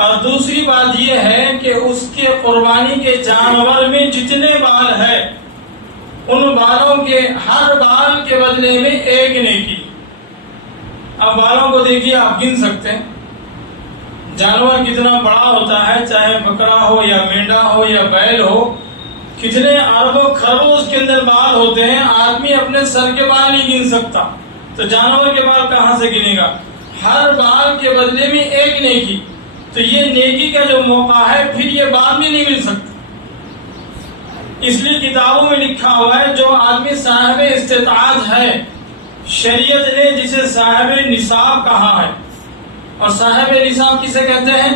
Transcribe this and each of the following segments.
اور دوسری بات یہ ہے کہ اس کے قربانی کے جانور میں جتنے بال ہیں ان بالوں کے ہر بال کے بدلے میں ایک نیکی. اب بالوں کو دیکھیے، آپ گن سکتے ہیں جانور کتنا بڑا ہوتا ہے، چاہے بکرا ہو یا مینڈا ہو یا بیل ہو، کتنے اربوں کھربوں اس کے اندر بال ہوتے ہیں. آدمی اپنے سر کے بال نہیں گن سکتا، تو جانور کے بال کہاں سے گنے گا؟ ہر بال کے بدلے میں ایک نیکی. تو یہ نیکی کا جو موقع ہے پھر یہ بال بھی نہیں مل سکتا. اس لیے کتابوں میں لکھا ہوا ہے جو آدمی صاحب استطاعت ہے، شریعت نے جسے صاحب نصاب کہا ہے. اور صاحب نصاب کسے کہتے ہیں؟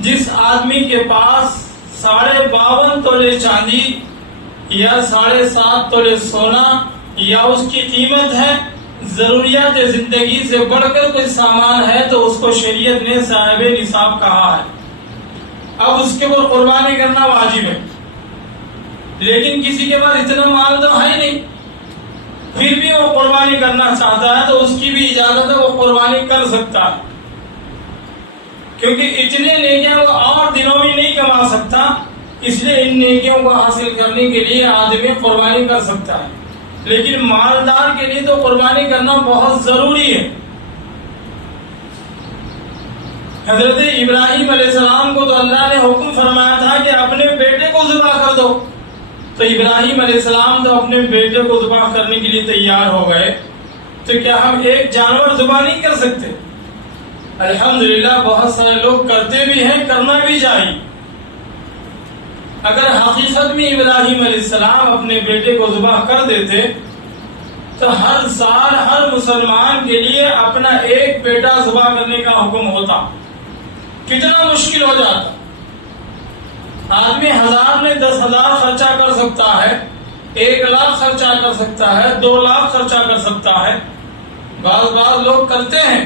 جس آدمی کے پاس 52.5 تولے چاندی یا 7.5 تولے سونا یا اس کی قیمت ہے، ضروریات زندگی سے بڑھ کر کوئی سامان ہے، تو اس کو شریعت نے صاحب نصاب کہا ہے. اب اس کے اوپر قربانی کرنا واجب ہے. لیکن کسی کے پاس اتنا مال تو ہے نہیں، پھر بھی وہ قربانی کرنا چاہتا ہے تو اس کی بھی اجازت ہے، وہ قربانی کر سکتا ہے. کیونکہ اتنے نیکیاں وہ اور دنوں میں نہیں کما سکتا، اس لیے ان نیکیوں کو حاصل کرنے کے لیے آدمی قربانی کر سکتا ہے. لیکن مالدار کے لیے تو قربانی کرنا بہت ضروری ہے. حضرت ابراہیم علیہ السلام کو تو اللہ نے حکم فرمایا تھا کہ اپنے بیٹے کو ذبح کر دو، تو ابراہیم علیہ السلام تو اپنے بیٹے کو ذبح کرنے کے لیے تیار ہو گئے. تو کیا ہم ایک جانور ذبح نہیں کر سکتے؟ الحمدللہ بہت سارے لوگ کرتے بھی ہیں، کرنا بھی چاہیے. اگر حقیقت میں ابراہیم علیہ السلام اپنے بیٹے کو ذبح کر دیتے تو ہر سال ہر مسلمان کے لیے اپنا ایک بیٹا ذبح کرنے کا حکم ہوتا. کتنا مشکل ہو جاتا. آدمی 1000 میں 10,000 خرچہ کر سکتا ہے، 1,00,000 خرچہ کر سکتا ہے، 2,00,000 خرچہ کر سکتا ہے. بعض لوگ کرتے ہیں،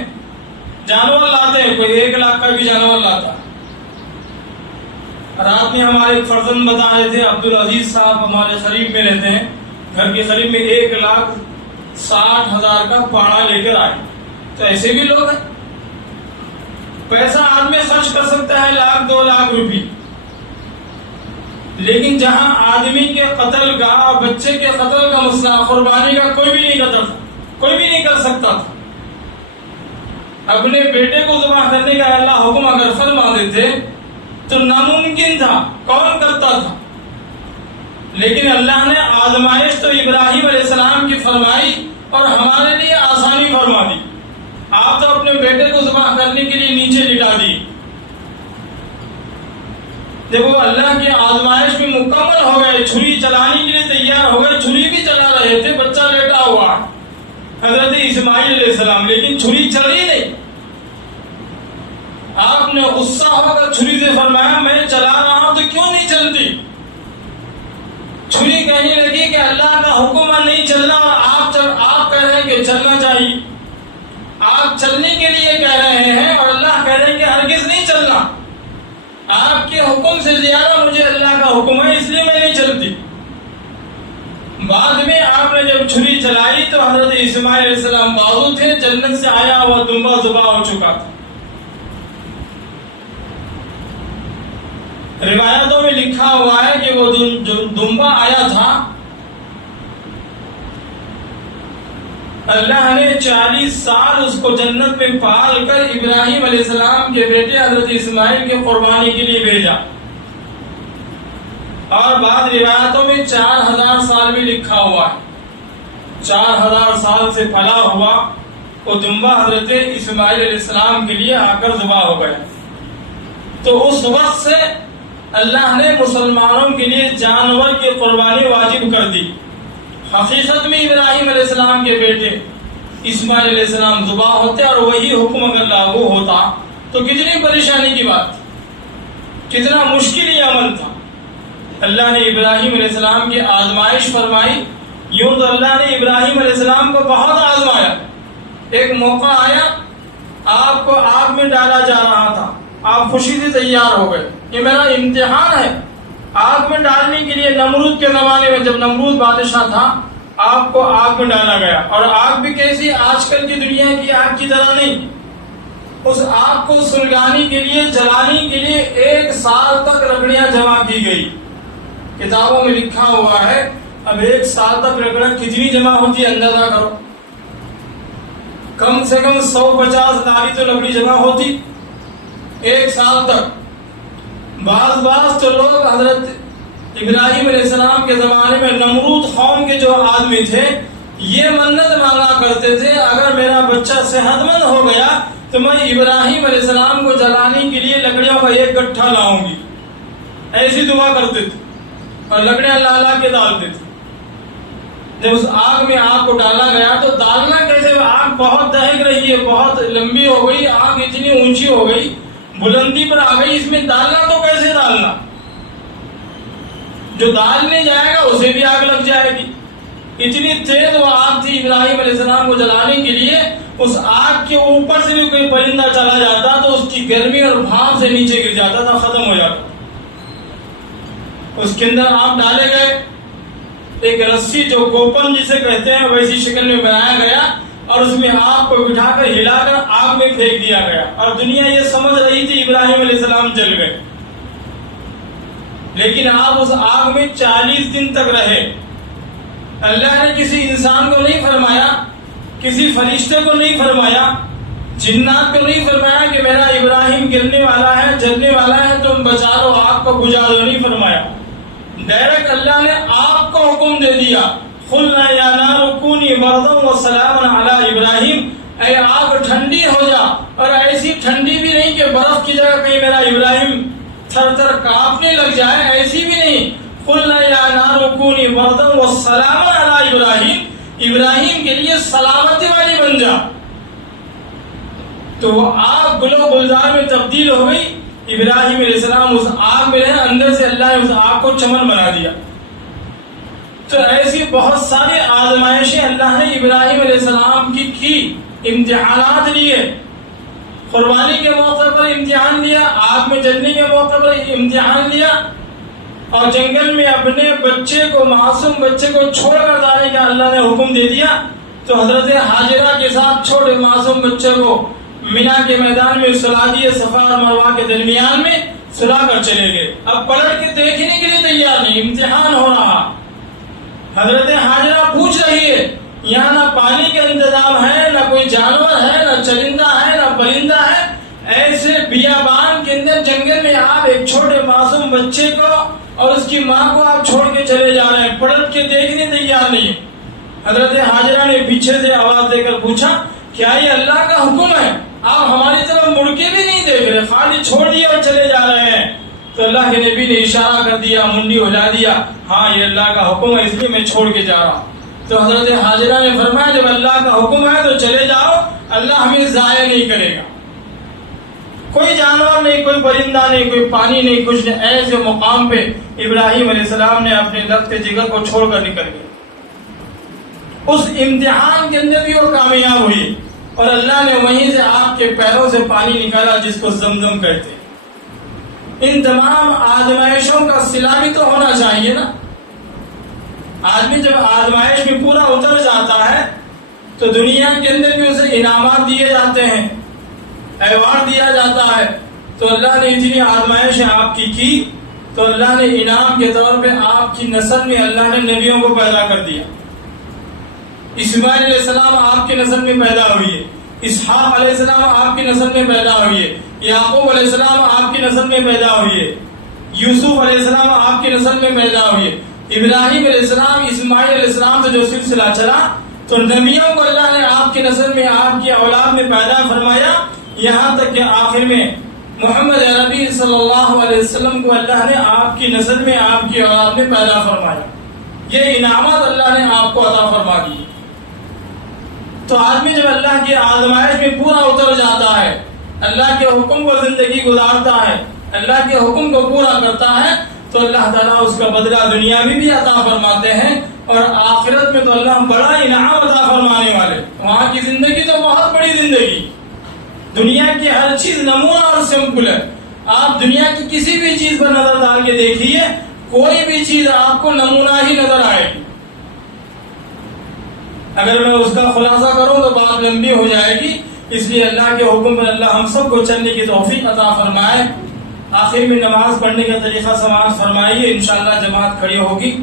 جانور لاتے ہیں، کوئی 1,00,000 کا بھی جانور لاتا ہے. رات میں ہمارے فرزند بتا رہے تھے، عبدالعزیز صاحب ہمارے قریب میں رہتے ہیں، گھر کے قریب میں 1,60,000 کا پاڑا لے کر آئے. تو ایسے بھی لوگ ہیں. پیسہ آدمی خرچ کر سکتا ہے 1,00,000-2,00,000 روپے، لیکن جہاں آدمی کے قتل کا، بچے کے قتل کا مسئلہ، قربانی کا کوئی بھی نہیں کرتا تھا، کوئی بھی نہیں کر سکتا تھا. اپنے بیٹے کو ذبح کرنے کا اللہ حکم اگر فرما دیتے تو ناممکن تھا، کون کرتا تھا. لیکن اللہ نے آزمائش تو ابراہیم علیہ السلام کی فرمائی اور ہمارے لیے آسانی فرما دی. آپ تو اپنے بیٹے کو ذبح کرنے کے لیے نیچے لٹا دی. دیکھو اللہ کی آزمائش بھی مکمل ہو گئے، چھری چلانے کے لیے تیار ہو گئے، چھری بھی چلا رہے تھے، بچہ لیٹا ہوا حضرت اسماعیل علیہ السلام، لیکن چھری چلی نہیں. آپ نے غصہ ہو کر چھری سے فرمایا میں چلا رہا ہوں تو کیوں نہیں چلتی؟ چھری کہنے لگی کہ اللہ کا حکم نہیں چلنا، اور آپ کہہ رہے ہیں کہ چلنا چاہیے. آپ چلنے کے لیے کہہ رہے ہیں اور اللہ کہہ رہے ہیں کہ ہرگز نہیں چلنا. آپ کے حکم سے زیادہ مجھے اللہ کا حکم ہے، اس لیے میں نہیں چلتی. بعد میں آپ نے جب چھری چلائی تو حضرت اسماعیل علیہ السلام بازو تھے، جنت سے آیا ہوا دمبا ذبح ہو چکا تھا. روایتوں میں لکھا ہوا ہے کہ وہ جو دمبا آیا تھا، اللہ نے 40 سال اس کو جنت میں پال کر ابراہیم علیہ السلام کے بیٹے حضرت اسماعیل کے قربانی کے لیے بھیجا. اور بعض روایتوں میں 4,000 سال بھی لکھا ہوا ہے. 4,000 سال سے پلا ہوا وہ دمبا حضرت اسماعیل علیہ السلام کے لیے آ کر ذبح ہو گیا. تو اس وقت سے اللہ نے مسلمانوں کے لیے جانور کی قربانی واجب کر دی. حقیقت میں ابراہیم علیہ السلام کے بیٹے اسماعیل علیہ السلام ذبح ہوتے اور وہی حکم اگر لاگو ہوتا تو کتنی پریشانی کی بات، کتنا مشکل یہ عمل تھا. اللہ نے ابراہیم علیہ السلام کی آزمائش فرمائی. یوں تو اللہ نے ابراہیم علیہ السلام کو بہت آزمایا. ایک موقع آیا، آپ کو آگ میں ڈالا جا رہا تھا، آپ خوشی سے تیار ہو گئے، یہ میرا امتحان ہے. آگ میں ڈالنے کے لیے نمرود کے زمانے میں جب نمرود بادشاہ تھا، آپ کو آگ میں ڈالا گیا. اور آگ بھی کیسی؟ آج کل کی دنیا کی آگ کی طرح نہیں. اس آگ کو سلگانے کے لیے، جلانے کے لیے 1 سال تک لکڑیاں جمع کی گئی۔ کتابوں میں لکھا ہوا ہے، اب 1 سال تک لکڑیاں کتنی جمع ہوتی ہے اندازہ کرو، کم سے کم 150 ناری تو لکڑی جمع ہوتی 1 سال تک۔ بعض تو لوگ حضرت ابراہیم علیہ السلام کے زمانے میں نمرود قوم کے جو آدمی تھے، یہ منت مانگا کرتے تھے، اگر میرا بچہ صحت مند ہو گیا تو میں ابراہیم علیہ السلام کو جلانے کے لیے لکڑیوں کا 1 گٹھا لاؤں گی، ایسی دعا کرتے تھے اور لکڑیاں لا کے ڈالتے تھے۔ جب اس آگ میں آگ کو ڈالا گیا تو ڈالنا کیسے؟ آگ بہت دہک رہی ہے، بہت لمبی ہو گئی، آگ اتنی اونچی ہو گئی، بلندی پر آ گئی، اس میں ڈالنا تو کیسے ڈالنا؟ جو ڈالنے جائے گا اسے بھی آگ لگ جائے گی۔ اتنی تیز وہ آگ تھی ابراہیم علیہ السلام کو جلانے کے لیے، اس آگ کے اوپر سے بھی کوئی پرندہ چلا جاتا تو اس کی گرمی اور بھاپ سے نیچے گر جاتا تھا، ختم ہو جاتا۔ اس کے اندر آگ ڈالے گئے، ایک رسی جو گوپن جسے کہتے ہیں ویسی شکل میں بنایا گیا، اور اس میں آگ کو بٹھا کر ہلا کر آگ میں پھینک دیا گیا، اور دنیا یہ سمجھ رہی تھی ابراہیم علیہ السلام جل گئے، لیکن آپ اس آگ میں 40 دن تک رہے۔ اللہ نے کسی انسان کو نہیں فرمایا، کسی فرشتے کو نہیں فرمایا، جنات کو نہیں فرمایا کہ میرا ابراہیم گرنے والا ہے، جلنے والا ہے، تم بچا لو، آگ کو بجھا دو، نہیں فرمایا۔ ڈائریکٹ اللہ نے آگ کو حکم دے دیا، قُلْنَا يَا نَارُ كُونِي بَرْدًا وَسَلَامًا عَلَىٰ إِبْرَاهِيمَ، اے آگ ٹھنڈی ہو جا، اور ایسی ٹھنڈی بھی نہیں کہ برف کی جگہ کہیں میرا ابراہیم تھر تھر کانپنے لگ جائے، ایسی بھی نہیں۔ قُلْنَا يَا نَارُ كُونِي بَرْدًا وَسَلَامًا عَلَىٰ إِبْرَاهِيمَ، ابراہیم کے لیے سلامتی والی بن جا۔ تو وہ آگ گلو گلزار میں تبدیل ہو گئی، ابراہیم علیہ السلام اس آگ میں رہے، اندر سے اللہ نے اس آگ کو چمن بنا دیا۔ تو ایسی بہت ساری آزمائشیں اللہ نے ابراہیم علیہ السلام کی امتحانات لیے، قربانی کے موقع پر امتحان لیا، آگ میں جلنے کے موقع پر امتحان لیا، اور جنگل میں اپنے بچے کو، معصوم بچے کو چھوڑ کر جانے کا اللہ نے حکم دے دیا۔ تو حضرت ہاجرہ کے ساتھ چھوٹے معصوم بچے کو مینا کے میدان میں سلا دیے، صفا اور مروہ کے درمیان میں سلا کر چلے گئے۔ اب پلٹ کے دیکھنے کے لیے تیار نہیں، امتحان ہو رہا۔ حضرت ہاجرہ پوچھ رہی ہے، یہاں نہ پانی کا انتظام ہے، نہ کوئی جانور ہے، نہ چرندہ ہے، نہ پرندہ ہے، ایسے بیابان کے اندر جنگل میں آپ ایک چھوٹے معصوم بچے کو اور اس کی ماں کو آپ چھوڑ کے چلے جا رہے ہیں، پلٹ کے دیکھنے تیار نہیں۔ حضرت ہاجرہ نے پیچھے سے آواز دے کر پوچھا، کیا یہ اللہ کا حکم ہے؟ آپ ہماری طرف مڑ کے بھی نہیں دیکھ رہے، خالی چھوڑ دیا اور چلے جا رہے ہیں۔ تو اللہ کے نبی نے اشارہ کر دیا، منڈی ہلا دیا، ہاں یہ اللہ کا حکم ہے، اس لیے میں چھوڑ کے جا رہا ہوں۔ تو حضرت ہاجرہ نے فرمایا، جب اللہ کا حکم ہے تو چلے جاؤ، اللہ ہمیں ضائع نہیں کرے گا۔ کوئی جانور نہیں، کوئی پرندہ نہیں، کوئی پانی نہیں، کچھ نہیں۔ ایسے مقام پہ ابراہیم علیہ السلام نے اپنے لخت جگر کو چھوڑ کر نکل گئے۔ اس امتحان کے اندر بھی وہ کامیاب ہوئی، اور اللہ نے وہیں سے آپ کے پیروں سے پانی نکالا، جس کو زمزم کہتے ہیں۔ ان تمام آزمائشوں کا صلہ بھی تو ہونا چاہیے نا۔ آدمی جب آزمائش میں پورا اتر جاتا ہے تو دنیا کے اندر بھی اسے انعامات دیے جاتے ہیں، ایوارڈ دیا جاتا ہے۔ تو اللہ نے اتنی آزمائشیں آپ کی تو اللہ نے انعام کے طور پہ آپ کی نسل میں اللہ نے نبیوں کو پیدا کر دیا۔ اسماعیل علیہ السلام آپ کی نسل میں پیدا ہوئی ہے، اسحاق علیہ السلام آپ کی نسل میں پیدا ہوئی ہے، یعقوب علیہ السلام آپ کی نسل میں پیدا ہوئی ہے، یوسف علیہ السلام آپ کی نسل میں پیدا ہوئی ہے، ابراہیم علیہ السلام، اسماعیل علیہ السلام سے جو سلسلہ چلا، تو نبیوں کو اللہ نے آپ کی نسل میں، آپ کی اولاد میں پیدا فرمایا، یہاں تک کہ آخر میں محمد عربی صلی اللہ علیہ وسلم کو اللہ نے آپ کی نسل میں، آپ کی اولاد میں پیدا فرمایا۔ یہ انعامات اللہ نے آپ کو عطا فرما دی۔ تو آدمی جب اللہ کی آزمائش میں پورا اتر جاتا ہے، اللہ کے حکم کو زندگی گزارتا ہے، اللہ کے حکم کو پورا کرتا ہے، تو اللہ تعالیٰ اس کا بدلہ دنیا میں بھی عطا فرماتے ہیں، اور آخرت میں تو اللہ بڑا انعام عطا فرمانے والے۔ وہاں کی زندگی تو بہت بڑی زندگی، دنیا کی ہر چیز نمونہ اور سمپل ہے۔ آپ دنیا کی کسی بھی چیز پر نظر ڈال کے دیکھیے، کوئی بھی چیز آپ کو نمونہ ہی نظر آئے گی۔ اگر میں اس کا خلاصہ کروں تو بات لمبی ہو جائے گی، اس لیے اللہ کے حکم پر اللہ ہم سب کو چلنے کی توفیق عطا فرمائے. آخر میں نماز پڑھنے کا طریقہ سماعت فرمائیے، انشاءاللہ جماعت کھڑی ہوگی.